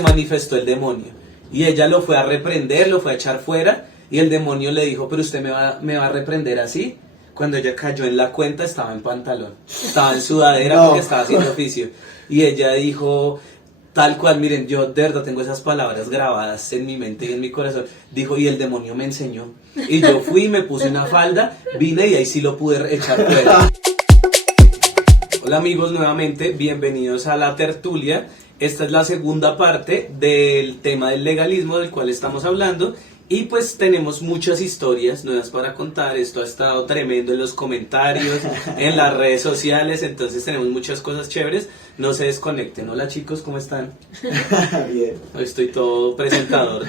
se manifestó el demonio. Y ella lo fue a reprender, lo fue a echar fuera, y el demonio le dijo, pero usted me va a reprender así. Cuando ella cayó en la cuenta estaba en pantalón, estaba en sudadera porque estaba haciendo oficio. Y ella dijo, tal cual, miren, yo de verdad tengo esas palabras grabadas en mi mente y en mi corazón. Dijo, y el demonio me enseñó. Y yo fui, me puse una falda, vine y ahí sí lo pude echar fuera. Hola amigos, nuevamente, bienvenidos a La Tertulia. Esta es la segunda parte del tema del legalismo del cual estamos hablando. Y pues tenemos muchas historias nuevas para contar. Esto ha estado tremendo en los comentarios, en las redes sociales, entonces tenemos muchas cosas chéveres. No se desconecten. Hola chicos, ¿cómo están? Bien. Hoy estoy todo presentador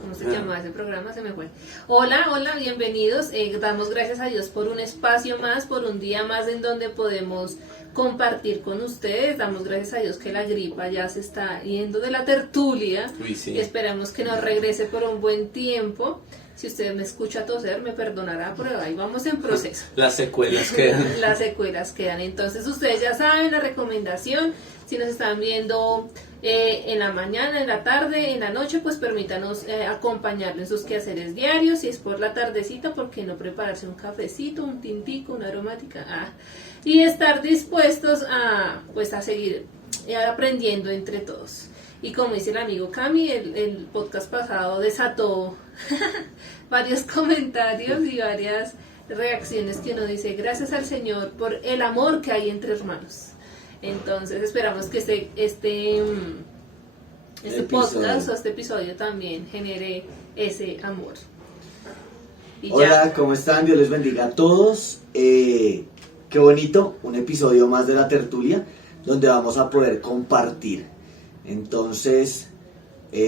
¿Cómo se llama ese programa? Se me fue. Hola, bienvenidos. Damos gracias a Dios por un espacio más, por un día más en donde podemos compartir con ustedes. Damos gracias a Dios que la gripa ya se está yendo de la tertulia. Uy, sí. Y esperamos que nos regrese por un buen tiempo. Si usted me escucha toser, me perdonará, pero ahí vamos en proceso. Las secuelas quedan. Las secuelas quedan. Entonces ustedes ya saben la recomendación. Si nos están viendo en la mañana, en la tarde, en la noche, pues permítanos acompañarlo en sus quehaceres diarios. Si es por la tardecita, ¿por qué no prepararse un cafecito, un tintico, una aromática? Y estar dispuestos a seguir aprendiendo entre todos. Y como dice el amigo Cami, el podcast pasado desató varios comentarios y varias reacciones que uno dice, gracias al Señor por el amor que hay entre hermanos. Entonces esperamos que este podcast o este episodio también genere ese amor. Y hola, ya. ¿cómo están? Dios les bendiga a todos. Qué bonito, un episodio más de La Tertulia, donde vamos a poder compartir. Entonces,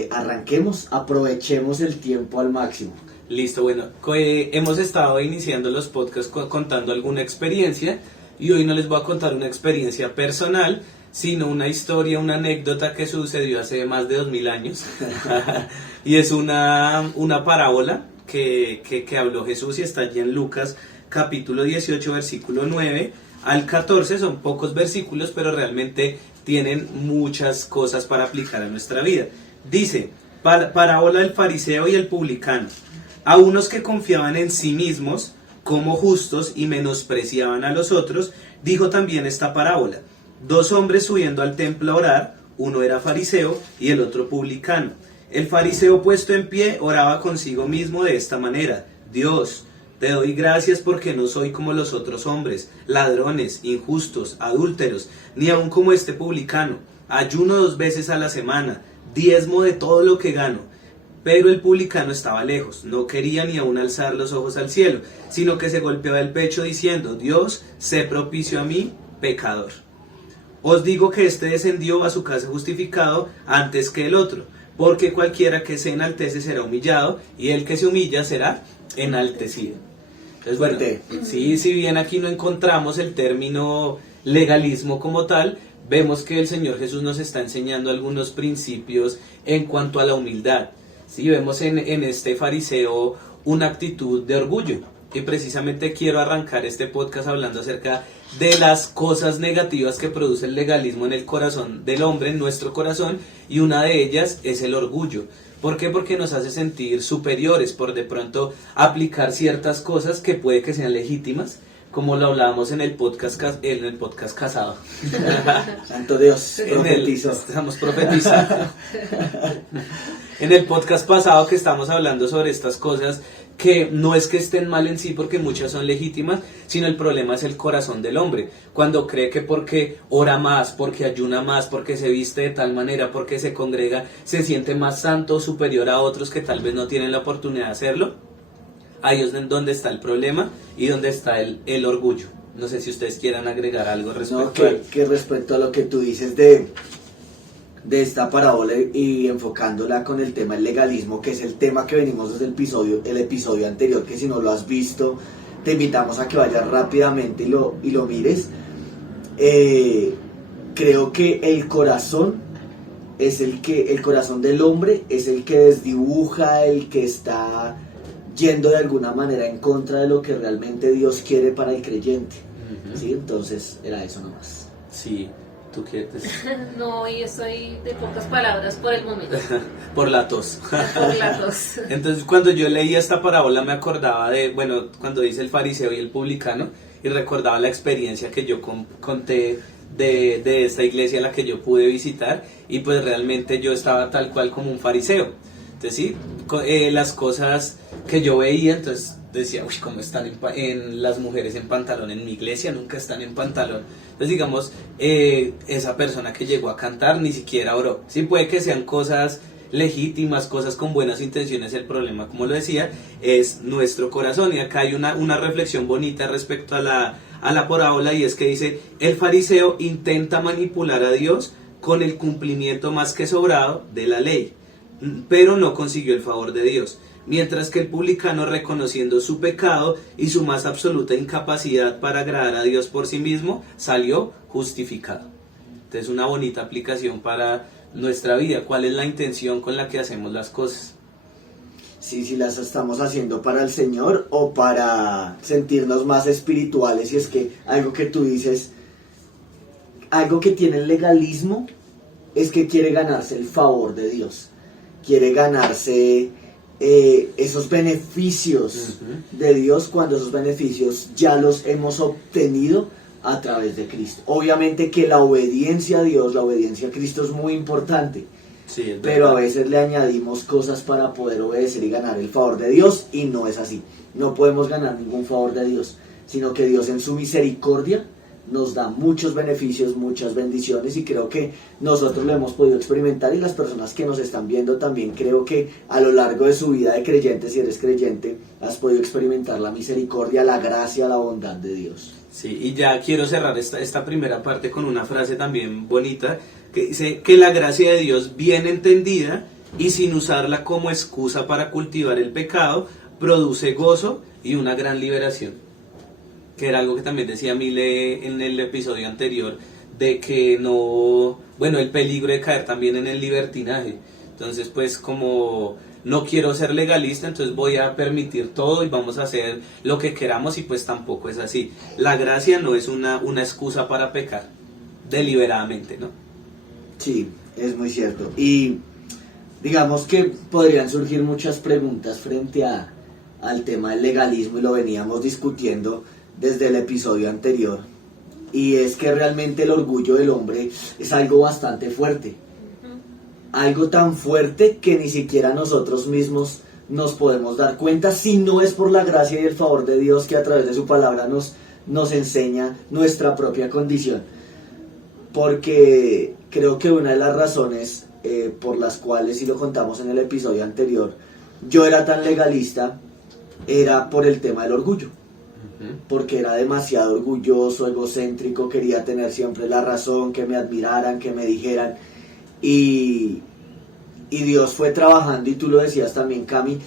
arranquemos, aprovechemos el tiempo al máximo. Listo, bueno, hemos estado iniciando los podcasts contando alguna experiencia. Y hoy no les voy a contar una experiencia personal, sino una historia, una anécdota que sucedió hace más de 2000 años. Y es una parábola que habló Jesús y está allí en Lucas capítulo 18, versículo 9 al 14. Son pocos versículos, pero realmente tienen muchas cosas para aplicar a nuestra vida. Dice, parábola del fariseo y el publicano. A unos que confiaban en sí mismos como justos y menospreciaban a los otros, dijo también esta parábola. 2 hombres subiendo al templo a orar, uno era fariseo y el otro publicano. El fariseo puesto en pie oraba consigo mismo de esta manera: Dios, te doy gracias porque no soy como los otros hombres, ladrones, injustos, adúlteros, ni aun como este publicano. Ayuno 2 veces a la semana, diezmo de todo lo que gano. Pero el publicano estaba lejos, no quería ni aún alzar los ojos al cielo, sino que se golpeaba el pecho diciendo: Dios, sé propicio a mí, pecador. Os digo que este descendió a su casa justificado antes que el otro, porque cualquiera que se enaltece será humillado, y el que se humilla será enaltecido. Entonces, bueno, sí, si bien aquí no encontramos el término legalismo como tal, vemos que el Señor Jesús nos está enseñando algunos principios en cuanto a la humildad. Sí, vemos en este fariseo una actitud de orgullo, y precisamente quiero arrancar este podcast hablando acerca de las cosas negativas que produce el legalismo en el corazón del hombre, en nuestro corazón, y una de ellas es el orgullo. ¿Por qué? Porque nos hace sentir superiores por de pronto aplicar ciertas cosas que puede que sean legítimas, como lo hablábamos en el podcast casado. Santo Dios, profetizo. Estamos profetizando. En el podcast pasado que estamos hablando sobre estas cosas que no es que estén mal en sí porque muchas son legítimas, sino el problema es el corazón del hombre, cuando cree que porque ora más, porque ayuna más, porque se viste de tal manera, porque se congrega, se siente más santo, superior a otros que tal vez no tienen la oportunidad de hacerlo. Ahí es donde está el problema y donde está el orgullo. No sé si ustedes quieran agregar algo respecto a... que respecto a lo que tú dices de esta parábola y enfocándola con el tema del legalismo, que es el tema que venimos desde el episodio anterior, que si no lo has visto, te invitamos a que vayas rápidamente y lo mires. Creo que el corazón del hombre es el que desdibuja, el que está yendo de alguna manera en contra de lo que realmente Dios quiere para el creyente. ¿Sí? Entonces era eso nomás. Sí. ¿Tú quieres? No, y estoy de pocas palabras por el momento. Por la tos. Por las dos. Entonces cuando yo leía esta parábola me acordaba de, bueno, cuando dice el fariseo y el publicano, y recordaba la experiencia que yo conté de esta iglesia a la que yo pude visitar, y pues realmente yo estaba tal cual como un fariseo. Entonces sí, las cosas que yo veía, entonces decía, uy, ¿cómo están en las mujeres en pantalón? En mi iglesia nunca están en pantalón. Entonces digamos, esa persona que llegó a cantar ni siquiera oró. Sí, puede que sean cosas legítimas, cosas con buenas intenciones. El problema, como lo decía, es nuestro corazón. Y acá hay una reflexión bonita respecto a la parábola, y es que dice, el fariseo intenta manipular a Dios con el cumplimiento más que sobrado de la ley, pero no consiguió el favor de Dios, mientras que el publicano, reconociendo su pecado y su más absoluta incapacidad para agradar a Dios por sí mismo, salió justificado. Entonces, una bonita aplicación para nuestra vida. ¿Cuál es la intención con la que hacemos las cosas? Sí, si las estamos haciendo para el Señor o para sentirnos más espirituales. Y es que algo que tú dices, algo que tiene el legalismo, es que quiere ganarse el favor de Dios, quiere ganarse esos beneficios de Dios, cuando esos beneficios ya los hemos obtenido a través de Cristo. Obviamente que la obediencia a Dios, la obediencia a Cristo es muy importante, Sí, pero a veces le añadimos cosas para poder obedecer y ganar el favor de Dios, y no es así. No podemos ganar ningún favor de Dios, sino que Dios en su misericordia nos da muchos beneficios, muchas bendiciones, y creo que nosotros lo hemos podido experimentar, y las personas que nos están viendo también creo que a lo largo de su vida de creyente, si eres creyente, has podido experimentar la misericordia, la gracia, la bondad de Dios. Sí, y ya quiero cerrar esta primera parte con una frase también bonita, que dice que la gracia de Dios bien entendida y sin usarla como excusa para cultivar el pecado, produce gozo y una gran liberación. Que era algo que también decía Mile en el episodio anterior, de que no, bueno, el peligro de caer también en el libertinaje. Entonces, pues como no quiero ser legalista, entonces voy a permitir todo y vamos a hacer lo que queramos, y pues tampoco es así. La gracia no es una excusa para pecar deliberadamente, ¿no? Sí, es muy cierto. Y digamos que podrían surgir muchas preguntas frente al tema del legalismo, y lo veníamos discutiendo desde el episodio anterior, y es que realmente el orgullo del hombre es algo bastante fuerte, algo tan fuerte que ni siquiera nosotros mismos nos podemos dar cuenta, si no es por la gracia y el favor de Dios, que a través de su palabra nos enseña nuestra propia condición. Porque creo que una de las razones por las cuales, y lo contamos en el episodio anterior, yo era tan legalista, era por el tema del orgullo. Porque era demasiado orgulloso, egocéntrico, quería tener siempre la razón, que me admiraran, que me dijeran, y Dios fue trabajando, y tú lo decías también, Cami,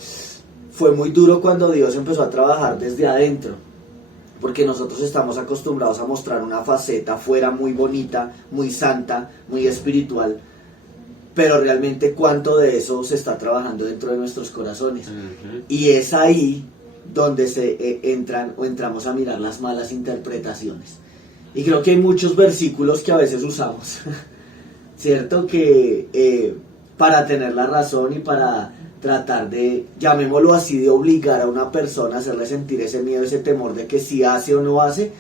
fue muy duro cuando Dios empezó a trabajar desde adentro, porque nosotros estamos acostumbrados a mostrar una faceta afuera muy bonita, muy santa, muy espiritual, pero realmente cuánto de eso se está trabajando dentro de nuestros corazones. Y es ahí donde entramos a mirar las malas interpretaciones. Y creo que hay muchos versículos que a veces usamos, ¿cierto? Que para tener la razón y para tratar de, llamémoslo así, de obligar a una persona a hacerle sentir ese miedo, ese temor de que si hace o no hace,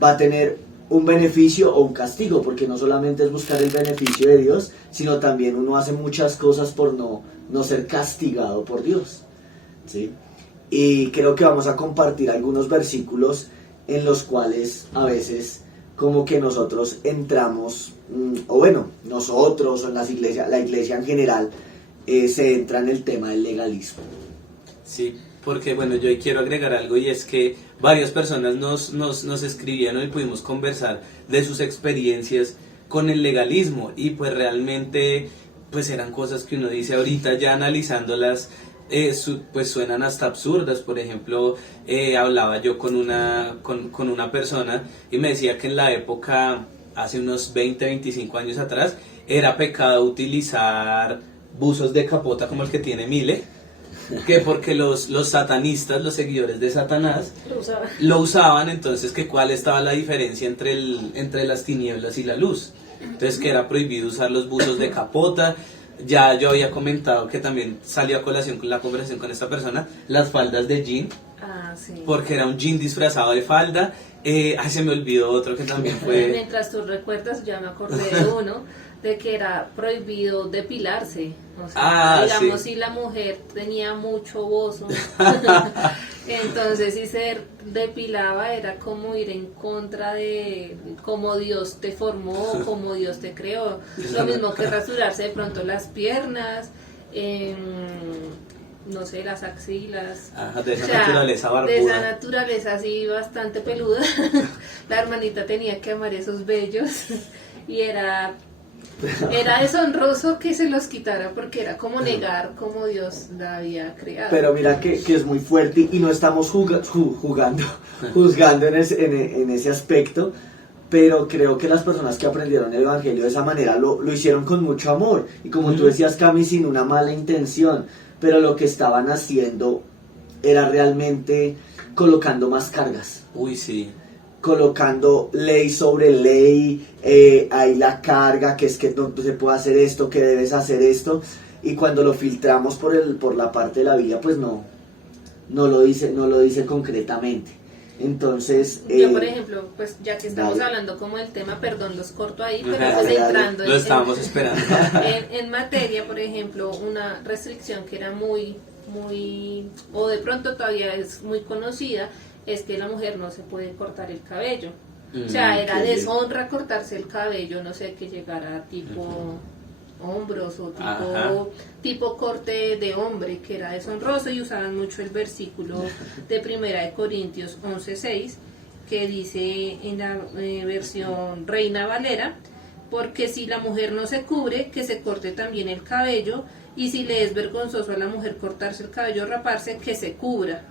va a tener un beneficio o un castigo, porque no solamente es buscar el beneficio de Dios, sino también uno hace muchas cosas por no ser castigado por Dios, ¿sí? Y creo que vamos a compartir algunos versículos en los cuales a veces como que nosotros entramos, o bueno, nosotros o en las iglesias, la iglesia en general, se entra en el tema del legalismo. Sí, porque bueno, yo quiero agregar algo, y es que varias personas nos escribieron y pudimos conversar de sus experiencias con el legalismo, y pues realmente pues eran cosas que uno dice ahorita ya analizándolas, pues suenan hasta absurdas. Por ejemplo, hablaba yo con una persona y me decía que en la época, hace unos 20-25 años atrás, era pecado utilizar buzos de capota como el que tiene Mile, que porque los satanistas, los seguidores de Satanás, lo usaban. Entonces, que cuál estaba la diferencia entre las tinieblas y la luz. Entonces que era prohibido usar los buzos de capota. Ya yo había comentado que también salió a colación con la conversación con esta persona, las faldas de jean, Sí. porque era un jean disfrazado de falda. Se me olvidó otro que también fue... Mientras tú recuerdas, ya me acordé de uno, de que era prohibido depilarse. O sea, digamos, sí. si la mujer tenía mucho bozo, entonces si se depilaba era como ir en contra de cómo Dios te formó, cómo Dios te creó. Lo mismo que rasurarse de pronto las piernas, no sé, las axilas. De esa naturaleza barbuda. De esa naturaleza así bastante peluda. La hermanita tenía que amar esos vellos y era deshonroso que se los quitara porque era como negar como Dios la había creado. Pero mira que es muy fuerte y no estamos juzgando en ese aspecto, pero creo que las personas que aprendieron el Evangelio de esa manera lo hicieron con mucho amor y como tú decías, Cami, sin una mala intención, pero lo que estaban haciendo era realmente colocando más cargas. Uy, sí. Colocando ley sobre ley, hay la carga, que es que no se puede hacer esto, que debes hacer esto, y cuando lo filtramos por la parte de la Biblia, pues no lo dice concretamente. Entonces, yo por ejemplo, pues ya que estamos dale. hablando como el tema, perdón, los corto ahí, pero pues entrando lo estábamos esperando. En materia, por ejemplo, una restricción que era muy, o de pronto todavía es muy conocida, es que la mujer no se puede cortar el cabello. O sea, era deshonra cortarse el cabello, no sé, que llegara tipo hombros o tipo corte de hombre, que era deshonroso, y usaban mucho el versículo de 1 Corintios 11:6, que dice en la versión Reina Valera: porque si la mujer no se cubre, que se corte también el cabello, y si le es vergonzoso a la mujer cortarse el cabello o raparse, que se cubra.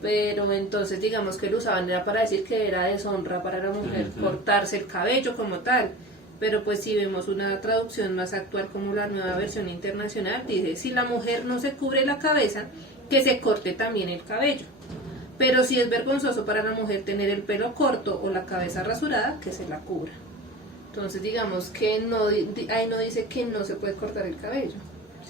Pero entonces digamos que lo usaban era para decir que era deshonra para la mujer cortarse el cabello como tal. Pero pues si vemos una traducción más actual como la Nueva Versión Internacional, dice: si la mujer no se cubre la cabeza, que se corte también el cabello. Pero si es vergonzoso para la mujer tener el pelo corto o la cabeza rasurada, que se la cubra. Entonces digamos que no, ahí no dice que no se puede cortar el cabello.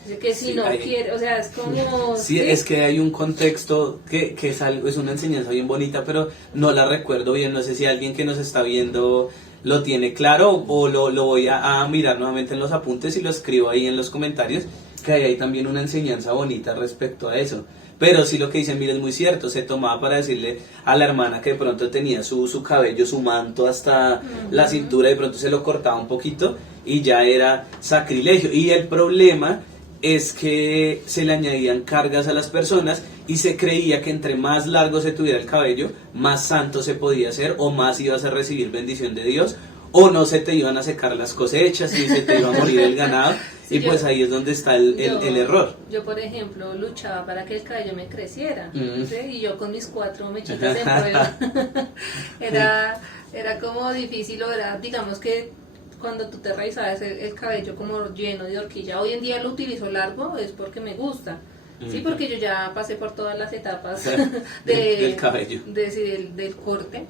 Dice que si no quiere, o sea, es como... Sí, es que hay un contexto que es una enseñanza bien bonita, pero no la recuerdo bien. No sé si alguien que nos está viendo lo tiene claro o lo voy a mirar nuevamente en los apuntes y lo escribo ahí en los comentarios, que hay también una enseñanza bonita respecto a eso. Pero sí, lo que dicen, mira, es muy cierto. Se tomaba para decirle a la hermana que de pronto tenía su cabello, su manto hasta la cintura, de pronto se lo cortaba un poquito y ya era sacrilegio. Y el problema es que se le añadían cargas a las personas y se creía que entre más largo se tuviera el cabello, más santo se podía hacer o más ibas a recibir bendición de Dios, o no se te iban a secar las cosechas y se te iba a morir el ganado. Sí, y pues ahí es donde está el error. Yo, por ejemplo, luchaba para que el cabello me creciera, ¿sí? Y yo con mis 4 mechitas en prueba era como difícil lograr, digamos que cuando tú te raizabas el cabello como lleno de horquilla. Hoy en día lo utilizo largo, es porque me gusta, sí, porque yo ya pasé por todas las etapas del cabello, del corte,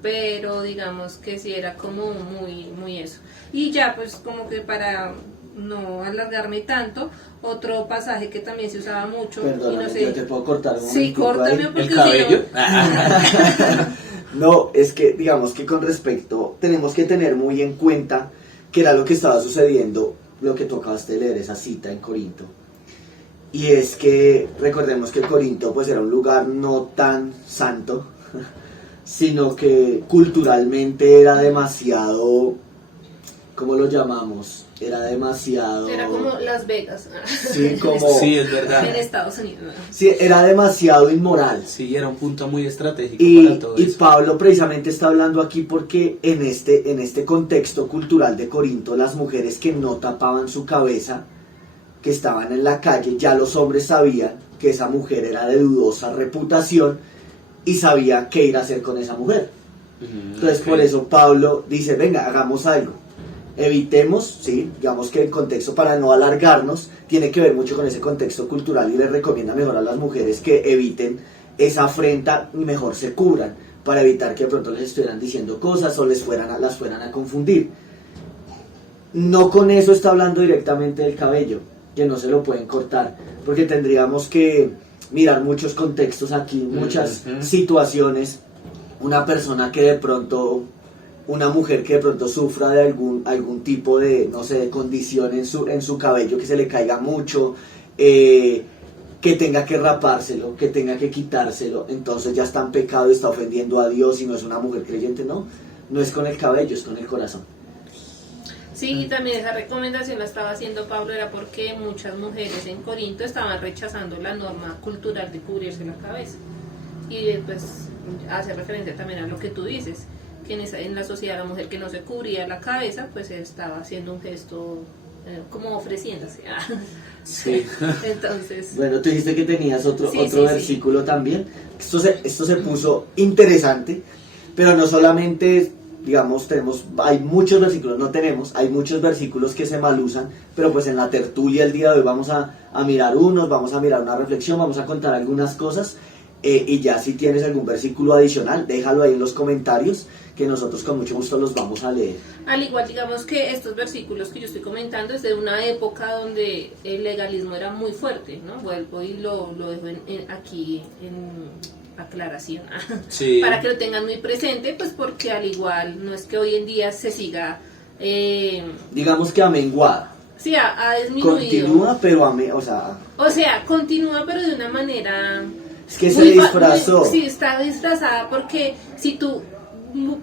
pero digamos que sí era como muy eso. Y ya pues como que para no alargarme tanto, otro pasaje que también se usaba mucho. Perdóname, y no sé, yo te puedo cortar un sí, córtame ahí. porque el cabello. No, es que digamos que con respecto, tenemos que tener muy en cuenta que era lo que estaba sucediendo, lo que tú acabaste de leer, esa cita en Corinto. Y es que recordemos que Corinto pues era un lugar no tan santo, sino que culturalmente era demasiado, ¿cómo lo llamamos? Era demasiado... Era como Las Vegas. Sí, como... Sí, es verdad. En Estados Unidos. Sí, era demasiado inmoral. Sí, era un punto muy estratégico para todo Y eso. Pablo precisamente está hablando aquí porque en este contexto cultural de Corinto, las mujeres que no tapaban su cabeza, que estaban en la calle, ya los hombres sabían que esa mujer era de dudosa reputación y sabía qué ir a hacer con esa mujer. Entonces por eso Pablo dice, venga, hagamos algo. Evitemos, sí, digamos que el contexto, para no alargarnos, tiene que ver mucho con ese contexto cultural y les recomienda mejor a las mujeres que eviten esa afrenta y mejor se cubran para evitar que de pronto les estuvieran diciendo cosas o las fueran a confundir. no con eso está hablando directamente del cabello, que no se lo pueden cortar, porque tendríamos que mirar muchos contextos aquí, muchas situaciones. Una persona que de pronto, una mujer que de pronto sufra de algún tipo de, no sé, de condición en su cabello, que se le caiga mucho, que tenga que rapárselo, que tenga que quitárselo, entonces ya está en pecado y está ofendiendo a Dios y no es una mujer creyente. No es con el cabello, es con el corazón. Sí, y también esa recomendación la estaba haciendo Pablo, era porque muchas mujeres en Corinto estaban rechazando la norma cultural de cubrirse la cabeza. Y pues hace referencia también a lo que tú dices, que en la sociedad la mujer que no se cubría la cabeza, pues estaba haciendo un gesto como ofreciéndose. Sí. Entonces... Bueno, tú dijiste que tenías otro Sí, versículo también. Esto se puso interesante, pero no solamente, digamos, hay muchos versículos, hay muchos versículos que se malusan, pero pues en la tertulia el día de hoy vamos a mirar unos, vamos a mirar una reflexión, vamos a contar algunas cosas, y ya si tienes algún versículo adicional, déjalo ahí en los comentarios, que nosotros con mucho gusto los vamos a leer. Al igual, digamos que estos versículos que yo estoy comentando es de una época donde el legalismo era muy fuerte, ¿no? Vuelvo y lo dejo aquí en aclaración, Sí. para que lo tengan muy presente, pues porque al igual no es que hoy en día se siga... Digamos que amenguada. Sí, ha disminuido. Continúa, pero O sea, continúa, pero de una manera... es que se disfrazó. Sí, está disfrazada porque si tú...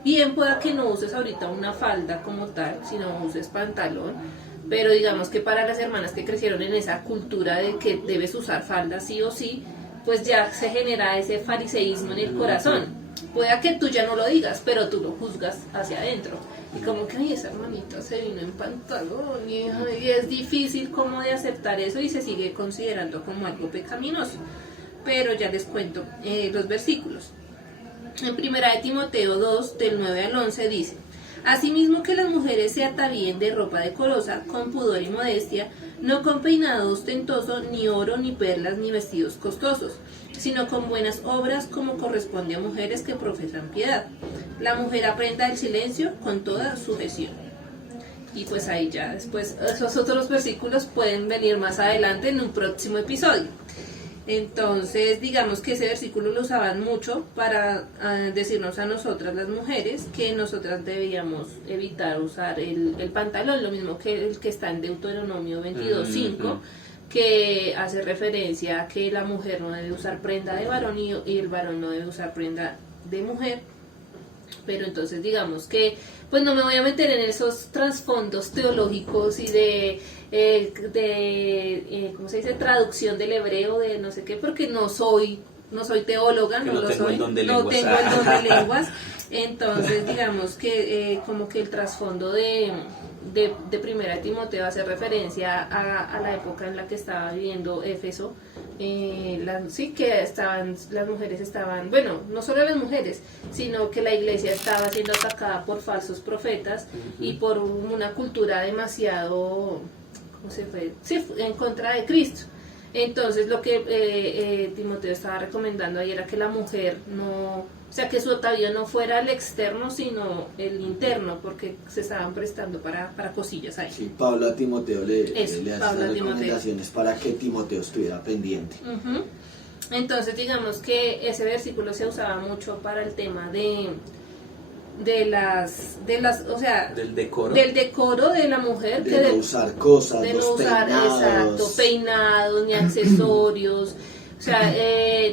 bien pueda que no uses ahorita una falda como tal, sino uses pantalón, pero digamos que para las hermanas que crecieron en esa cultura de que debes usar falda sí o sí, pues ya se genera ese fariseísmo en el corazón. Pueda que tú ya no lo digas, pero tú lo juzgas hacia adentro. Y como que, ay, esa hermanita se vino en pantalón, y es difícil como de aceptar eso y se sigue considerando como algo pecaminoso. Pero ya les cuento los versículos. En 1 Timoteo 2, del 9 al 11 dice: asimismo que las mujeres se atavíen de ropa decorosa, con pudor y modestia, no con peinado ostentoso, ni oro, ni perlas, ni vestidos costosos, sino con buenas obras como corresponde a mujeres que profesan piedad. La mujer aprenda el silencio con toda sujeción. Y pues ahí ya después, esos otros versículos pueden venir más adelante en un próximo episodio. Entonces, digamos que ese versículo lo usaban mucho para decirnos a nosotras las mujeres que nosotras debíamos evitar usar el pantalón, lo mismo que el que está en Deuteronomio 22:5, que hace referencia a que la mujer no debe usar prenda de varón y el varón no debe usar prenda de mujer. Pero entonces digamos que pues no me voy a meter en esos trasfondos teológicos y de ¿cómo se dice? Traducción del hebreo, de no sé qué, porque no soy teóloga, no lo soy, no tengo el don de lenguas. Entonces digamos que como que el trasfondo de Primera Timoteo hace referencia a la época en la que estaba viviendo Éfeso. Que las mujeres estaban, bueno, no solo las mujeres, sino que la iglesia estaba siendo atacada por falsos profetas y por una cultura demasiado, ¿cómo se fue? Sí, en contra de Cristo. Entonces lo que Timoteo estaba recomendando ahí era que la mujer que su atavío no fuera el externo, sino el interno, porque se estaban prestando para cosillas ahí. Sí, Pablo a Timoteo le hace Pablo recomendaciones para que Timoteo estuviera pendiente. Entonces digamos que ese versículo se usaba mucho para el tema del decoro de la mujer, de no usar cosas, de no usar peinados ni accesorios. O sea,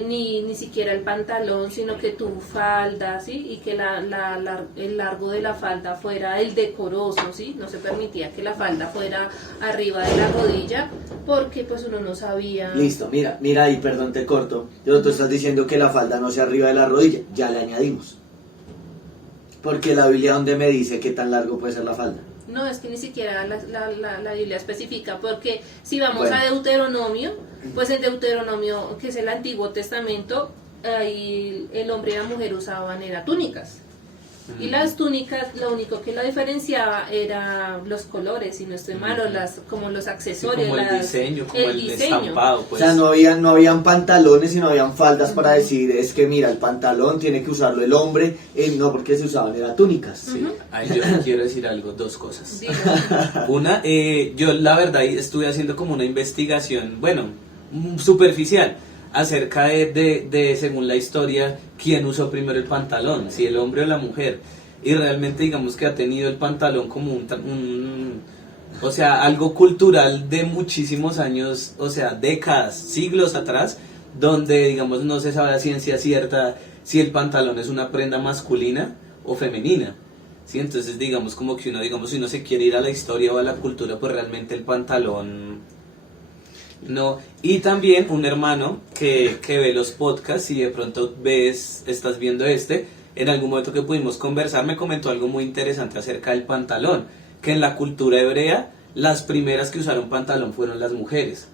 ni siquiera el pantalón, sino que tu falda, ¿sí? Y que el largo de la falda fuera el decoroso, ¿sí? No se permitía que la falda fuera arriba de la rodilla, porque pues uno no sabía... Listo, mira ahí, perdón, te corto. Tú estás diciendo que la falda no sea arriba de la rodilla, ya le añadimos. Porque la Biblia, ¿dónde me dice qué tan largo puede ser la falda? No, es que ni siquiera la Biblia especifica, porque si vamos a Deuteronomio, pues en Deuteronomio, que es el Antiguo Testamento, ahí el hombre y la mujer usaban túnicas. Y las túnicas, lo único que la diferenciaba era los colores, si no estoy mal, o como los Sí, accesorios, como el diseño, como el estampado, pues. O sea, no habían pantalones y no habían faldas para decir, es que mira, el pantalón tiene que usarlo el hombre, no, porque se usaban eran túnicas. Sí, ahí yo quiero decir algo, dos cosas. Digo, Una, yo la verdad estuve haciendo como una investigación, bueno, superficial, acerca de, según la historia, quién usó primero el pantalón, si el hombre o la mujer. Y realmente digamos que ha tenido el pantalón como o sea, algo cultural de muchísimos años, o sea, décadas, siglos atrás, donde digamos no se sabe a ciencia cierta si el pantalón es una prenda masculina o femenina. ¿Sí? Entonces digamos como que uno, si uno se quiere ir a la historia o a la cultura, pues realmente el pantalón no. Y también un hermano que ve los podcasts y de pronto estás viendo en algún momento que pudimos conversar me comentó algo muy interesante acerca del pantalón, que en la cultura hebrea las primeras que usaron pantalón fueron las mujeres,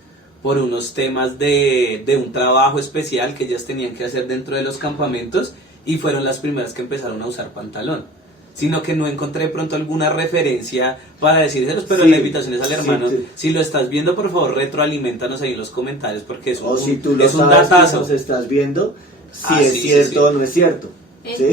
por unos temas de un trabajo especial que ellas tenían que hacer dentro de los campamentos, y fueron las primeras que empezaron a usar pantalón. Sino que no encontré de pronto alguna referencia para decírselos, pero Sí, la invitación es al hermano. sí. Si lo estás viendo, por favor, retroalimentanos ahí en los comentarios, porque es O un, si tú lo es un sabes que datazo. nos estás viendo, si Ah, es sí, sí, cierto sí. o no es cierto. ¿Sí?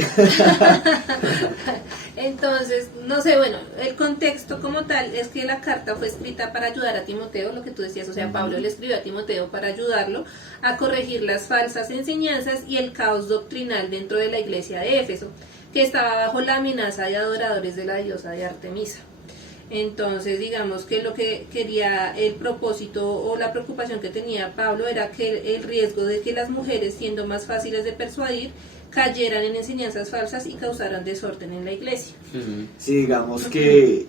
Entonces, no sé, bueno, el contexto como tal es que la carta fue escrita para ayudar a Timoteo, lo que tú decías, o sea, Pablo le escribió a Timoteo para ayudarlo a corregir las falsas enseñanzas y el caos doctrinal dentro de la iglesia de Éfeso, que estaba bajo la amenaza de adoradores de la diosa de Artemisa. Entonces, digamos que lo que quería, el propósito o la preocupación que tenía Pablo era que el riesgo de que las mujeres, siendo más fáciles de persuadir, cayeran en enseñanzas falsas y causaran desorden en la iglesia. Sí, digamos que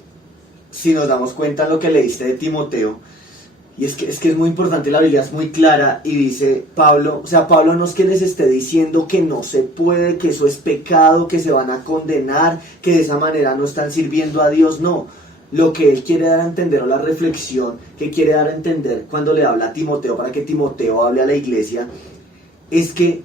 si nos damos cuenta lo que leíste de Timoteo, y es que es muy importante, la Biblia es muy clara y dice Pablo, o sea, Pablo no es que les esté diciendo que no se puede, que eso es pecado, que se van a condenar, que de esa manera no están sirviendo a Dios, no. Lo que él quiere dar a entender, o la reflexión que quiere dar a entender cuando le habla a Timoteo, para que Timoteo hable a la iglesia, es que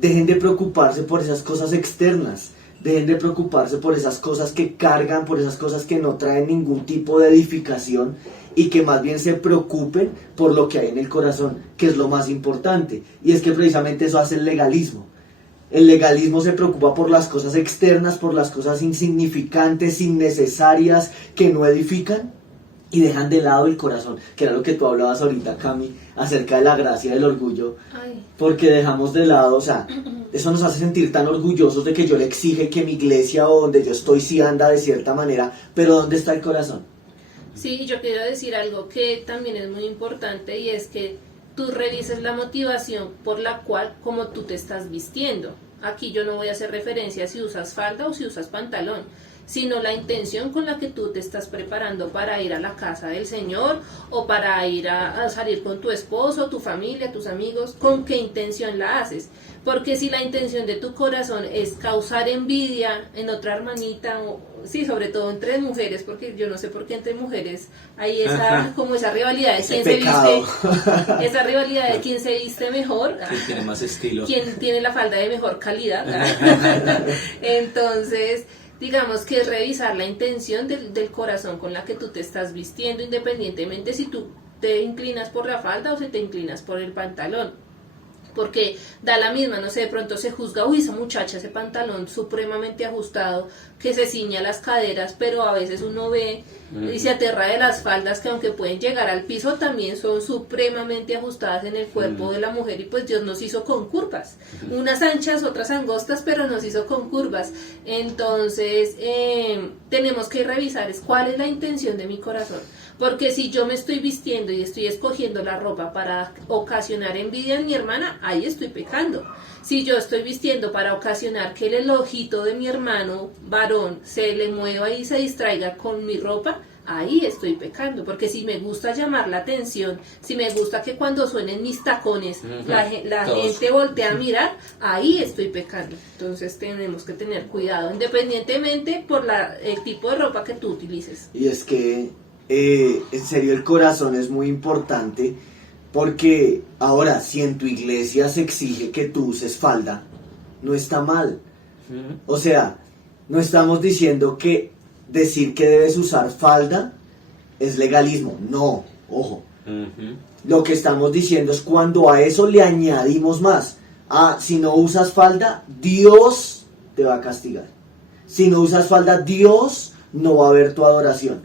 dejen de preocuparse por esas cosas externas, dejen de preocuparse por esas cosas que cargan, por esas cosas que no traen ningún tipo de edificación, y que más bien se preocupen por lo que hay en el corazón, que es lo más importante. Y es que precisamente eso hace el legalismo. El legalismo se preocupa por las cosas externas, por las cosas insignificantes, innecesarias, que no edifican, y dejan de lado el corazón, que era lo que tú hablabas ahorita, Cami, acerca de la gracia del orgullo. Ay. Porque dejamos de lado, o sea, eso nos hace sentir tan orgullosos de que yo le exige que mi iglesia o donde yo estoy sí anda de cierta manera, pero ¿dónde está el corazón? Sí, yo quiero decir algo que también es muy importante, y es que tú revises la motivación por la cual, como tú te estás vistiendo. Aquí yo no voy a hacer referencia si usas falda o si usas pantalón, sino la intención con la que tú te estás preparando para ir a la casa del Señor, o para ir a salir con tu esposo, tu familia, tus amigos. ¿Con qué intención la haces? Porque si la intención de tu corazón es causar envidia en otra hermanita, o sí, sobre todo entre mujeres, porque yo no sé por qué entre mujeres hay como esa rivalidad de quién se viste, esa rivalidad de quién se viste mejor, ¿Quién tiene más estilo? quién tiene la falda de mejor calidad. Entonces, digamos que es revisar la intención del corazón con la que tú te estás vistiendo, independientemente si tú te inclinas por la falda o si te inclinas por el pantalón. Porque da la misma, no sé, de pronto se juzga, uy, esa muchacha, ese pantalón supremamente ajustado, que se ciña las caderas, pero a veces uno ve y se aterra de las faldas que, aunque pueden llegar al piso, también son supremamente ajustadas en el cuerpo de la mujer, y pues Dios nos hizo con curvas, unas anchas, otras angostas, pero nos hizo con curvas. Entonces tenemos que revisar cuál es la intención de mi corazón. Porque si yo me estoy vistiendo y estoy escogiendo la ropa para ocasionar envidia en mi hermana, ahí estoy pecando. Si yo estoy vistiendo para ocasionar que el ojito de mi hermano varón se le mueva y se distraiga con mi ropa, ahí estoy pecando. Porque si me gusta llamar la atención, si me gusta que cuando suenen mis tacones la gente voltea a mirar, ahí estoy pecando. Entonces tenemos que tener cuidado, independientemente por el tipo de ropa que tú utilices. Y es que en serio el corazón es muy importante, porque ahora si en tu iglesia se exige que tú uses falda, no está mal. O sea, No estamos diciendo que decir que debes usar falda es legalismo. No, ojo. Ujú. Lo que estamos diciendo es cuando a eso le añadimos más. Ah, si no usas falda, Dios te va a castigar. Si no usas falda, Dios no va a ver tu adoración.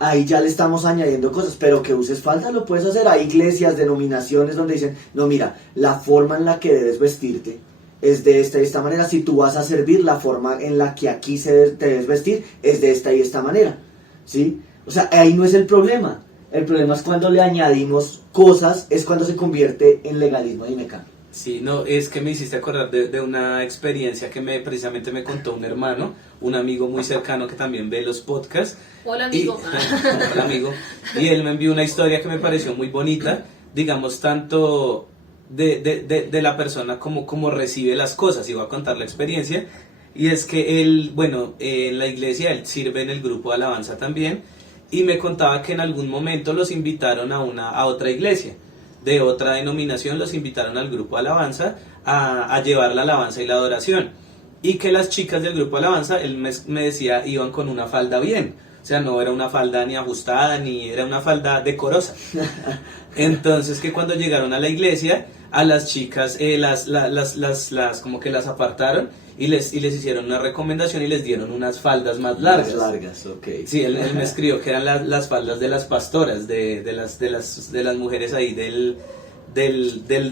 Ahí ya le estamos añadiendo cosas, pero que uses falda lo puedes hacer. Hay iglesias, denominaciones donde dicen, no, mira, la forma en la que debes vestirte es de esta y esta manera. Si tú vas a servir, la forma en la que aquí te debes vestir es de esta y esta manera, ¿sí? O sea, ahí no es el problema. El problema es cuando le añadimos cosas, es cuando se convierte en legalismo. Dime, Cam. Sí, no, es que me hiciste acordar de una experiencia que precisamente me contó un hermano, un amigo muy cercano que también ve los podcasts. Hola, amigo. Hola, amigo. Y él me envió una historia que me pareció muy bonita, digamos, tanto de la persona como recibe las cosas. Y voy a contar la experiencia. Y es que él, bueno, en la iglesia él sirve en el grupo de alabanza también. Y me contaba que en algún momento los invitaron a otra iglesia, de otra denominación, los invitaron al grupo de alabanza a llevar la alabanza y la adoración. Y que las chicas del grupo de alabanza, él me decía, iban con una falda bien. O sea, no era una falda ni ajustada, ni era una falda decorosa. Entonces, que cuando llegaron a la iglesia, a las chicas como que las apartaron y les hicieron una recomendación y les dieron unas faldas más largas. Más largas, ok. Sí, él me escribió que eran las faldas de las pastoras, de las mujeres ahí del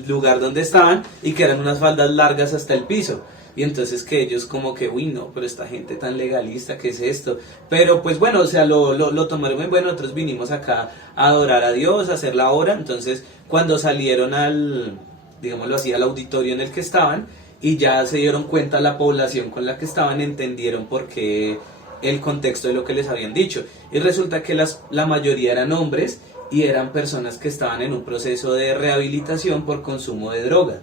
lugar donde estaban, y que eran unas faldas largas hasta el piso. Y entonces que ellos como que, uy, no, pero esta gente tan legalista, ¿qué es esto? Pero pues bueno, o sea, lo tomaron muy bueno. Nosotros vinimos acá a adorar a Dios, a hacer la hora. Entonces, cuando salieron digámoslo así, al auditorio en el que estaban, y ya se dieron cuenta la población con la que estaban, entendieron por qué el contexto de lo que les habían dicho. Y resulta que la mayoría eran hombres y eran personas que estaban en un proceso de rehabilitación por consumo de droga.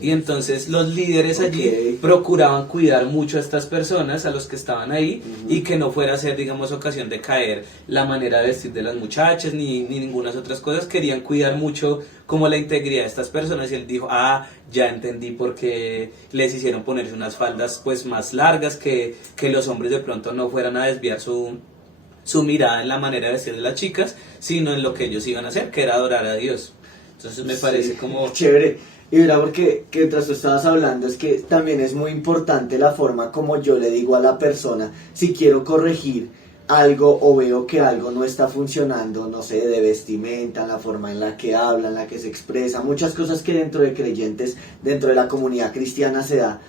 Y entonces los líderes allí procuraban cuidar mucho a estas personas, a los que estaban ahí, y que no fuera a ser, digamos, ocasión de caer la manera de vestir de las muchachas, ni ninguna otras cosas. Querían cuidar mucho como la integridad de estas personas, y él dijo, ya entendí por qué les hicieron ponerse unas faldas pues más largas, que los hombres de pronto no fueran a desviar su mirada en la manera de vestir de las chicas, sino en lo que ellos iban a hacer, que era adorar a Dios. Entonces me parece como... Chévere. Y mira, porque que mientras tú estabas hablando, es que también es muy importante la forma como yo le digo a la persona, si quiero corregir algo o veo que algo no está funcionando, no sé, de vestimenta, la forma en la que habla, en la que se expresa, muchas cosas que dentro de creyentes, dentro de la comunidad cristiana se da,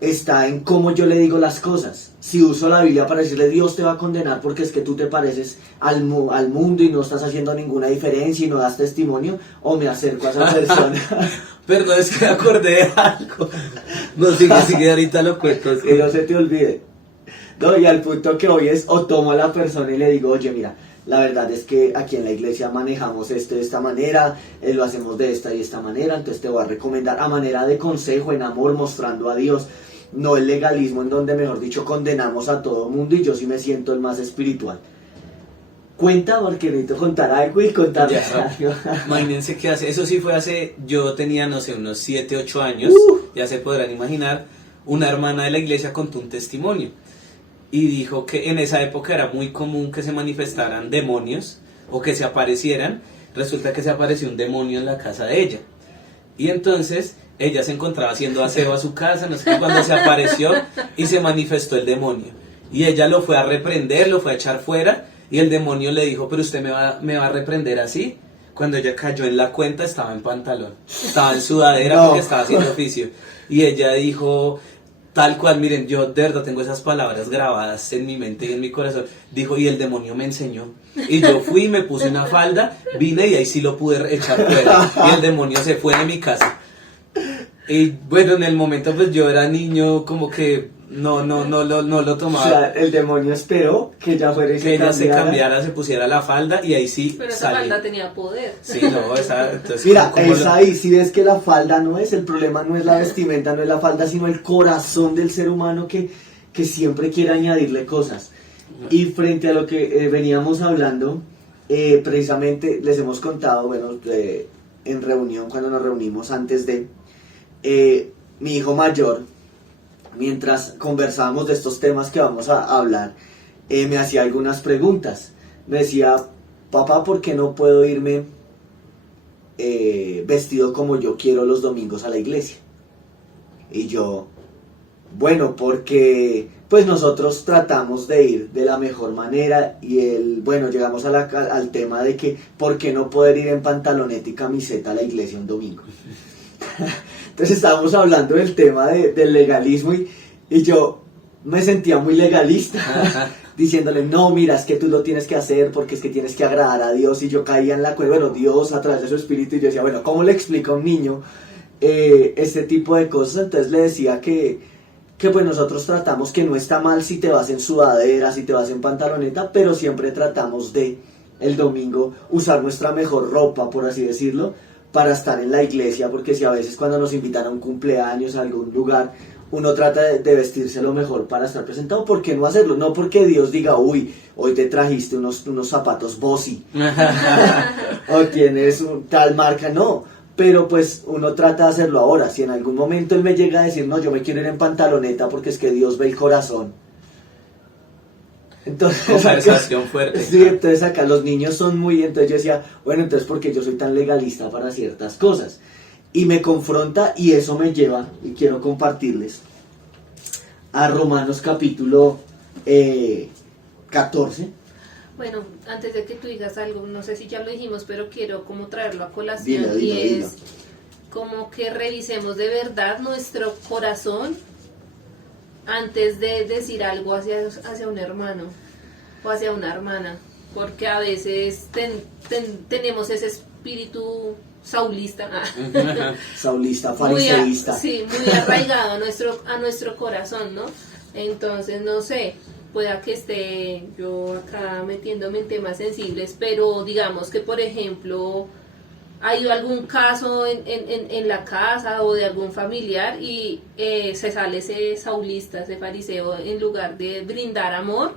está en cómo yo le digo las cosas. Si uso la Biblia para decirle Dios te va a condenar porque es que tú te pareces al mundo y no estás haciendo ninguna diferencia y no das testimonio, o me acerco a esa persona. Perdón, es que me acordé de algo. No, sigue, ahorita lo cuento. Que no se te olvide. No, y al punto que hoy es, o tomo a la persona y le digo, oye, mira, la verdad es que aquí en la iglesia manejamos esto de esta manera, lo hacemos de esta y esta manera, entonces te voy a recomendar a manera de consejo, en amor, mostrando a Dios. No el legalismo en donde, mejor dicho, condenamos a todo mundo y yo sí me siento el más espiritual. Cuenta, porque necesito contar algo y contar algo. Imagínense que eso sí fue yo tenía, no sé, unos 7, 8 años, ya se podrán imaginar. Una hermana de la iglesia contó un testimonio y dijo que en esa época era muy común que se manifestaran demonios o que se aparecieran. Resulta que se apareció un demonio en la casa de ella. Y entonces ella se encontraba haciendo aseo a su casa, no sé qué, cuando se apareció y se manifestó el demonio. Y ella lo fue a reprender, lo fue a echar fuera, y el demonio le dijo, pero usted me va a reprender así. Cuando ella cayó en la cuenta, estaba en pantalón, estaba en sudadera porque estaba haciendo oficio. Y ella dijo, tal cual, miren, yo de verdad tengo esas palabras grabadas en mi mente y en mi corazón. Dijo, y el demonio me enseñó. Y yo fui, me puse una falda, vine y ahí sí lo pude echar fuera. Y el demonio se fue de mi casa. Y bueno, en el momento pues yo era niño, como que no lo tomaba. O sea, el demonio esperó que ella fuera y que ella se cambiara, se pusiera la falda y ahí sí. Pero esa falda tenía poder. Sí, no, entonces, mira, es ahí, si ves que la falda no es, el problema no es la vestimenta, no es la falda, sino el corazón del ser humano que siempre quiere añadirle cosas. Y frente a lo que veníamos hablando, precisamente les hemos contado, bueno, en reunión, cuando nos reunimos antes de... mi hijo mayor mientras conversábamos de estos temas que vamos a hablar, me hacía algunas preguntas. Me decía, papá, ¿por qué no puedo irme vestido como yo quiero los domingos a la iglesia? Y yo, bueno, porque pues nosotros tratamos de ir de la mejor manera y llegamos al tema de que ¿por qué no poder ir en pantaloneta y camiseta a la iglesia un domingo? Entonces estábamos hablando del tema del legalismo y yo me sentía muy legalista diciéndole, no, mira, es que tú lo tienes que hacer porque es que tienes que agradar a Dios, y yo caía en la cuenta, bueno, Dios a través de su espíritu, y yo decía, bueno, ¿cómo le explico a un niño este tipo de cosas? Entonces le decía que pues nosotros tratamos que no está mal si te vas en sudadera, si te vas en pantaloneta, pero siempre tratamos de el domingo usar nuestra mejor ropa, por así decirlo, para estar en la iglesia, porque si a veces cuando nos invitan a un cumpleaños, a algún lugar, uno trata de vestirse lo mejor para estar presentado. ¿Por qué no hacerlo? No porque Dios diga, uy, hoy te trajiste unos zapatos Bossy o tienes tal marca, no. Pero pues uno trata de hacerlo ahora. Si en algún momento Él me llega a decir, no, yo me quiero ir en pantaloneta porque es que Dios ve el corazón. Entonces, conversación fuerte. Sí, entonces acá los niños son muy... Entonces yo decía, bueno, entonces ¿por qué yo soy tan legalista para ciertas cosas? Y me confronta, y eso me lleva, y quiero compartirles, a Romanos capítulo 14. Bueno, antes de que tú digas algo, no sé si ya lo dijimos, pero quiero como traerlo a colación. Dilo. Es como que revisemos de verdad nuestro corazón antes de decir algo hacia un hermano o hacia una hermana, porque a veces tenemos ese espíritu saulista, fariseísta. muy arraigado a nuestro corazón, ¿no? Entonces, no sé, pueda que esté yo acá metiéndome en temas sensibles, pero digamos que, por ejemplo, hay algún caso en la casa o de algún familiar y se sale ese saulista, ese fariseo, en lugar de brindar amor,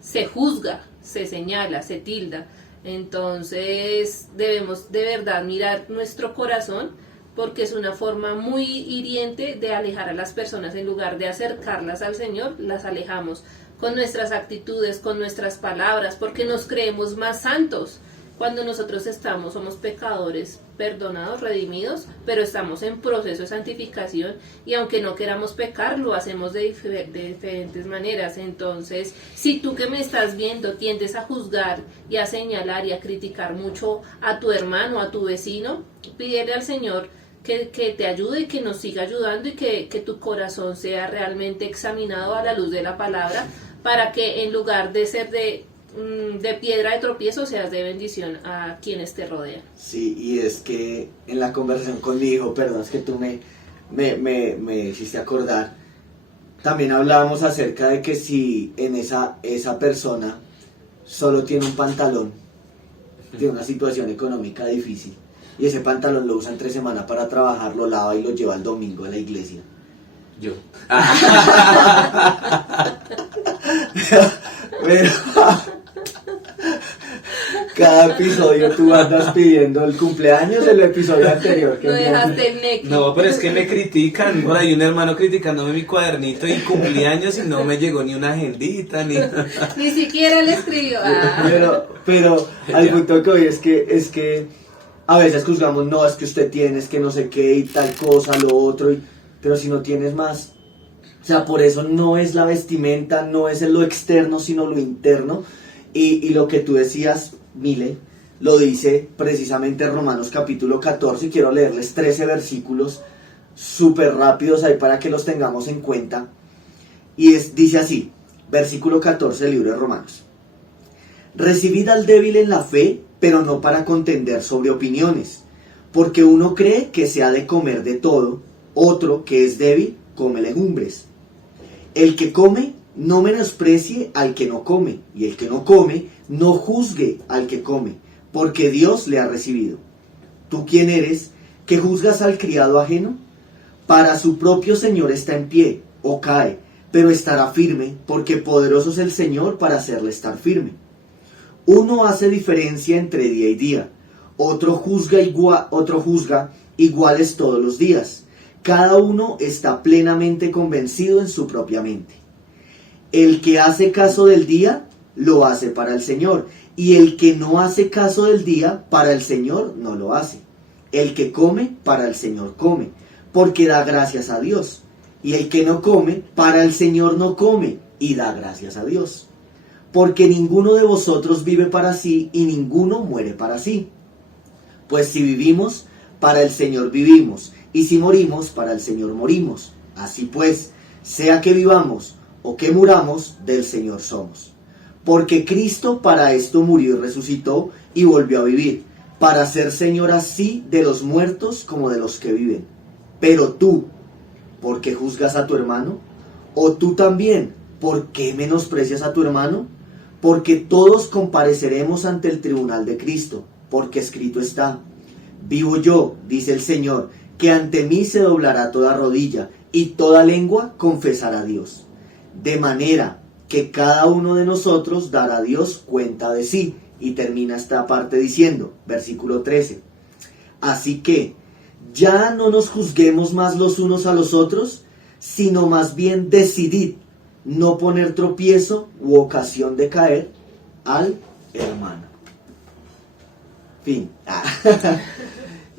se juzga, se señala, se tilda. Entonces debemos de verdad mirar nuestro corazón, porque es una forma muy hiriente de alejar a las personas. En lugar de acercarlas al Señor, las alejamos con nuestras actitudes, con nuestras palabras, porque nos creemos más santos cuando nosotros somos pecadores, perdonados, redimidos, pero estamos en proceso de santificación, y aunque no queramos pecar, lo hacemos de diferentes maneras. Entonces, si tú que me estás viendo tiendes a juzgar y a señalar y a criticar mucho a tu hermano, a tu vecino, pídele al Señor que te ayude y que nos siga ayudando, y que tu corazón sea realmente examinado a la luz de la palabra, para que en lugar de ser de piedra de tropiezo seas de bendición a quienes te rodean. Sí, y es que en la conversación con mi hijo, perdón, es que tú me hiciste acordar, también hablábamos acerca de que si en esa persona solo tiene un pantalón, tiene una situación económica difícil, y ese pantalón lo usa entre semana para trabajar, lo lava y lo lleva el domingo a la iglesia. Yo. Pero cada episodio tú andas pidiendo el cumpleaños del episodio anterior. No dejaste el neque. No, pero es que me critican. Por ahí un hermano criticándome mi cuadernito y cumpleaños, y no me llegó ni una agendita, ni siquiera le escribió. Pero al punto que hoy es que a veces juzgamos, no, es que usted tiene, es que no sé qué y tal cosa, lo otro, pero si no tienes más. O sea, por eso no es la vestimenta, no es lo externo, sino lo interno. Y lo que tú decías, Mile, lo dice precisamente Romanos capítulo 14, y quiero leerles 13 versículos súper rápidos ahí para que los tengamos en cuenta. Y dice así, versículo 14 del libro de Romanos: recibid al débil en la fe, pero no para contender sobre opiniones, porque uno cree que se ha de comer de todo, otro que es débil come legumbres. El que come no menosprecie al que no come, y el que no come no juzgue al que come, porque Dios le ha recibido. ¿Tú quién eres que juzgas al criado ajeno? Para su propio Señor está en pie, o cae, pero estará firme, porque poderoso es el Señor para hacerle estar firme. Uno hace diferencia entre día y día, otro juzga iguales todos los días. cada uno está plenamente convencido en su propia mente. El que hace caso del día, lo hace para el Señor, y el que no hace caso del día, para el Señor no lo hace. El que come, para el Señor come, porque da gracias a Dios. Y el que no come, para el Señor no come, y da gracias a Dios. Porque ninguno de vosotros vive para sí, y ninguno muere para sí. Pues si vivimos, para el Señor vivimos, y si morimos, para el Señor morimos. Así pues, sea que vivamos o que muramos, del Señor somos. Porque Cristo para esto murió y resucitó, y volvió a vivir, para ser Señor así de los muertos como de los que viven. Pero tú, ¿por qué juzgas a tu hermano? ¿O tú también, por qué menosprecias a tu hermano? Porque todos compareceremos ante el tribunal de Cristo, porque escrito está: vivo yo, dice el Señor, que ante mí se doblará toda rodilla, y toda lengua confesará a Dios. De manera que cada uno de nosotros dará a Dios cuenta de sí. Y termina esta parte diciendo, versículo 13: así que ya no nos juzguemos más los unos a los otros, sino más bien decidid no poner tropiezo u ocasión de caer al hermano. Fin.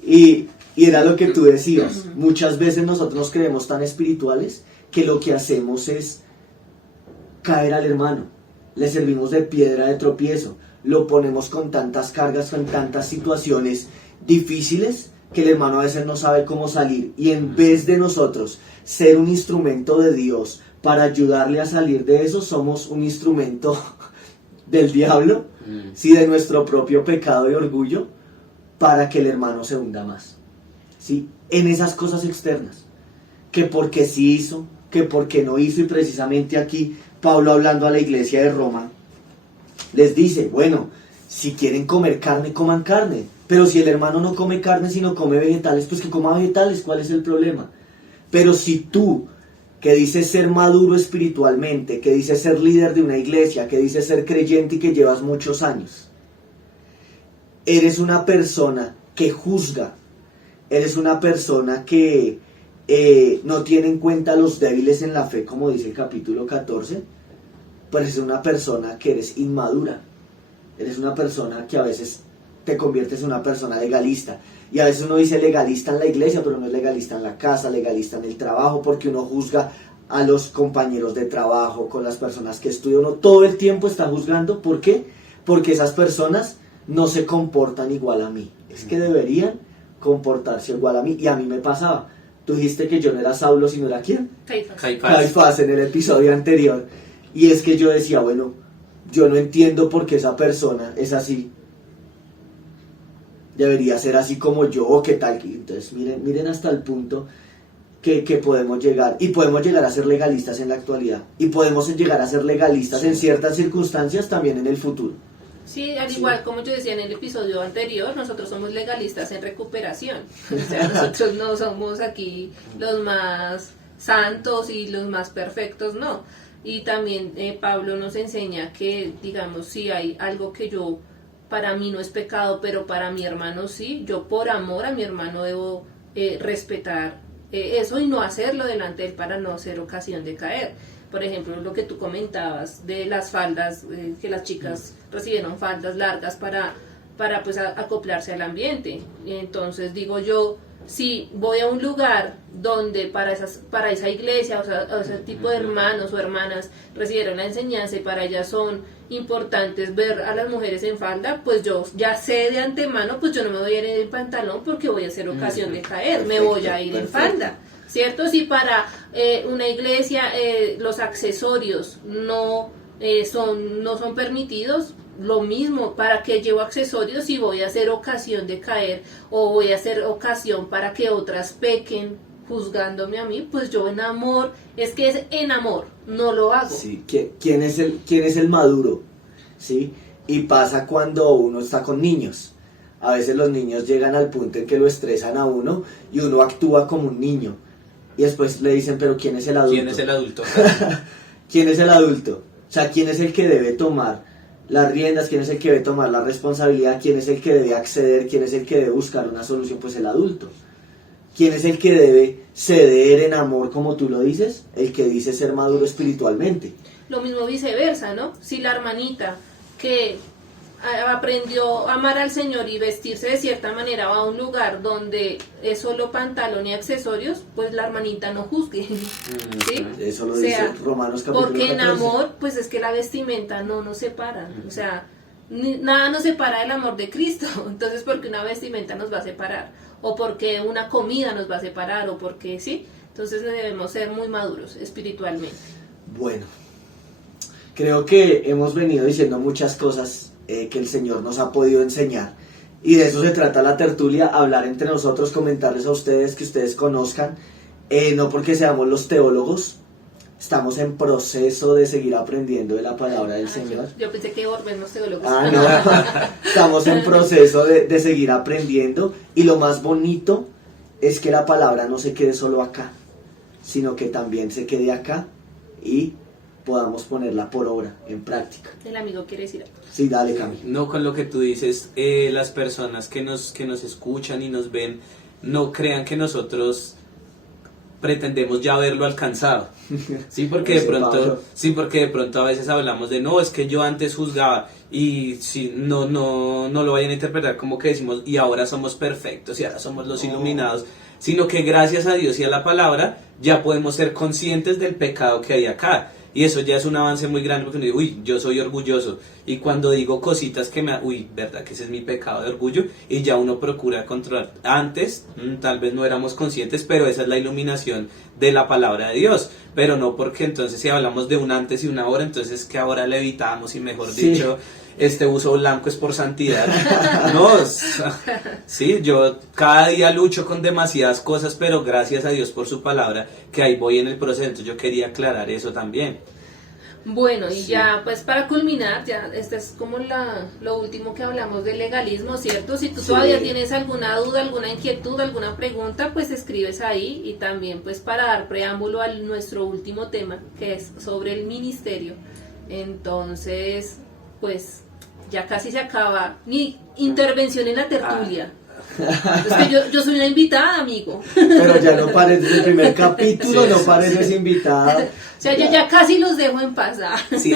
Y era lo que tú decías. Muchas veces nosotros nos creemos tan espirituales que lo que hacemos es caer al hermano. Le servimos de piedra de tropiezo. Lo ponemos con tantas cargas, con tantas situaciones difíciles, que el hermano a veces no sabe cómo salir. Y en vez de nosotros ser un instrumento de Dios para ayudarle a salir de eso, somos un instrumento del diablo, ¿sí? De nuestro propio pecado y orgullo, para que el hermano se hunda más, ¿sí? En esas cosas externas, que porque sí hizo, que porque no hizo. Y precisamente aquí Pablo, hablando a la iglesia de Roma, les dice, bueno, si quieren comer carne, coman carne, pero si el hermano no come carne sino come vegetales, pues que coma vegetales, ¿cuál es el problema? Pero si tú, que dices ser maduro espiritualmente, que dices ser líder de una iglesia, que dices ser creyente y que llevas muchos años, eres una persona que juzga, eres una persona que no tiene en cuenta a los débiles en la fe, como dice el capítulo 14, pues eres una persona que eres inmadura, eres una persona que a veces te conviertes en una persona legalista. Y a veces uno dice legalista en la iglesia, pero no es legalista en la casa, legalista en el trabajo, porque uno juzga a los compañeros de trabajo, con las personas que estudian. Uno todo el tiempo está juzgando. ¿Por qué? Porque esas personas no se comportan igual a mí. Es que deberían comportarse igual a mí. Y a mí me pasaba. Tú dijiste que yo no era Saulo, sino era ¿quién? Caifás en el episodio anterior. Y es que yo decía, bueno, yo no entiendo por qué esa persona es así. Debería ser así como yo, o qué tal. Entonces miren hasta el punto que podemos llegar. Y podemos llegar a ser legalistas en la actualidad. Y podemos llegar a ser legalistas en ciertas circunstancias también en el futuro. Sí, al igual como yo decía en el episodio anterior, nosotros somos legalistas en recuperación. O sea, nosotros no somos aquí los más santos y los más perfectos, no. Y también Pablo nos enseña que, digamos, si hay algo que yo, para mí no es pecado, pero para mi hermano sí, yo por amor a mi hermano debo respetar eso y no hacerlo delante de él para no ser ocasión de caer. Por ejemplo, lo que tú comentabas de las faldas, que las chicas recibieron faldas largas para pues acoplarse al ambiente. Entonces digo yo, si voy a un lugar donde para esa iglesia, o sea, ese tipo de hermanos o hermanas recibieron la enseñanza y para ellas son importantes ver a las mujeres en falda, pues yo ya sé de antemano, pues yo no me voy a ir en pantalón porque voy a ser ocasión de caer, me voy a ir en falda, ¿cierto? Si para una iglesia los accesorios no son permitidos, lo mismo, ¿para qué llevo accesorios si voy a hacer ocasión de caer o voy a hacer ocasión para que otras pequen juzgándome a mí? Pues yo en amor, es que es en amor, no lo hago. Sí, ¿quién es el maduro? ¿Sí? Y pasa cuando uno está con niños. A veces los niños llegan al punto en que lo estresan a uno y uno actúa como un niño. Y después le dicen, pero ¿quién es el adulto? ¿Quién es el adulto? ¿Quién es el adulto? O sea, ¿quién es el que debe tomar las riendas? ¿Quién es el que debe tomar la responsabilidad? ¿Quién es el que debe acceder? ¿Quién es el que debe buscar una solución? Pues el adulto. ¿quién es el que debe ceder en amor, como tú lo dices? El que dice ser maduro espiritualmente. Lo mismo viceversa, ¿no? Si la hermanita que aprendió a amar al Señor y vestirse de cierta manera va a un lugar donde es solo pantalón y accesorios, pues la hermanita no juzgue, ¿sí? Eso lo dice Romanos capítulo 14. Porque en amor, pues es que la vestimenta no nos separa, o sea, nada nos separa del amor de Cristo. Entonces, porque una vestimenta nos va a separar, o porque una comida nos va a separar, o porque sí, entonces debemos ser muy maduros espiritualmente. Bueno, creo que hemos venido diciendo muchas cosas que el Señor nos ha podido enseñar, y de eso se trata la tertulia, hablar entre nosotros, comentarles a ustedes, que ustedes conozcan, no porque seamos los teólogos, estamos en proceso de seguir aprendiendo de la palabra del Señor. Yo pensé que volvernos teólogos. No, estamos en proceso de seguir aprendiendo, y lo más bonito es que la palabra no se quede solo acá, sino que también se quede acá y podamos ponerla por obra, en práctica. El amigo quiere decir algo. Sí, dale, Cami. No, con lo que tú dices, las personas que nos escuchan y nos ven, no crean que nosotros pretendemos ya haberlo alcanzado. Sí, porque de pronto a veces hablamos de no, es que yo antes juzgaba, y si no lo vayan a interpretar como que decimos y ahora somos perfectos y ahora somos los iluminados, sino que gracias a Dios y a la palabra ya podemos ser conscientes del pecado que hay acá. Y eso ya es un avance muy grande, porque uno dice, uy, yo soy orgulloso. Y cuando digo cositas que verdad que ese es mi pecado de orgullo, y ya uno procura controlar. Antes, tal vez no éramos conscientes, pero esa es la iluminación de la palabra de Dios. Pero no porque entonces si hablamos de un antes y una ahora, entonces que ahora le evitamos, y mejor dicho, este uso blanco es por santidad. No, sí, yo cada día lucho con demasiadas cosas, pero gracias a Dios por su palabra, que ahí voy en el proceso. Entonces yo quería aclarar eso también. Bueno, y ya pues para culminar, ya esta es como lo último que hablamos del legalismo, ¿cierto? Si tú todavía tienes alguna duda, alguna inquietud, alguna pregunta, pues escribes ahí. Y también pues para dar preámbulo a nuestro último tema, que es sobre el ministerio. Entonces, pues ya casi se acaba mi intervención en la tertulia. Es que yo soy una invitada, amigo. Pero ya no pareces el primer capítulo, no pareces invitada. O sea, yo ya casi los dejo en paz. Sí,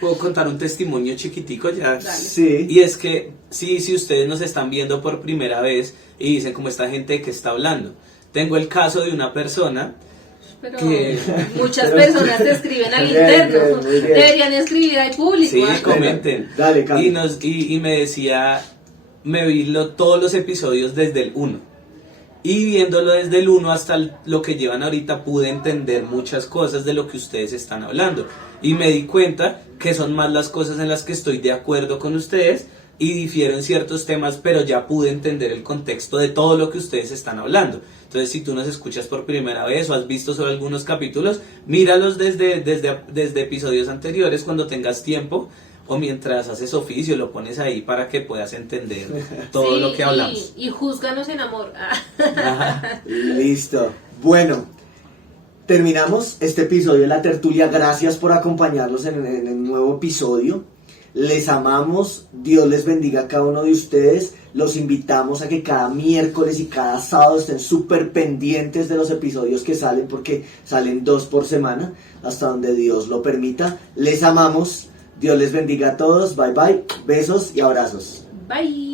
puedo contar un testimonio chiquitico ya. Dale. Sí. Y es que, si ustedes nos están viendo por primera vez y dicen como esta gente de qué está hablando, tengo el caso de una persona. Pero muchas personas te escriben al interno. Deberían escribir al público. Sí, comenten. Dale, y me decía, me vi todos los episodios desde el 1. Y viéndolo desde el 1 hasta lo que llevan ahorita, pude entender muchas cosas de lo que ustedes están hablando. Y me di cuenta que son más las cosas en las que estoy de acuerdo con ustedes y difiero en ciertos temas, pero ya pude entender el contexto de todo lo que ustedes están hablando. Entonces, si tú nos escuchas por primera vez o has visto solo algunos capítulos, míralos desde episodios anteriores cuando tengas tiempo, o mientras haces oficio, lo pones ahí para que puedas entender todo lo que hablamos. Y júzganos en amor. Listo. Bueno, terminamos este episodio de la tertulia. Gracias por acompañarnos en el nuevo episodio. Les amamos, Dios les bendiga a cada uno de ustedes. Los invitamos a que cada miércoles y cada sábado estén súper pendientes de los episodios que salen, porque salen 2 por semana, hasta donde Dios lo permita. Les amamos, Dios les bendiga a todos, bye bye, besos y abrazos. Bye.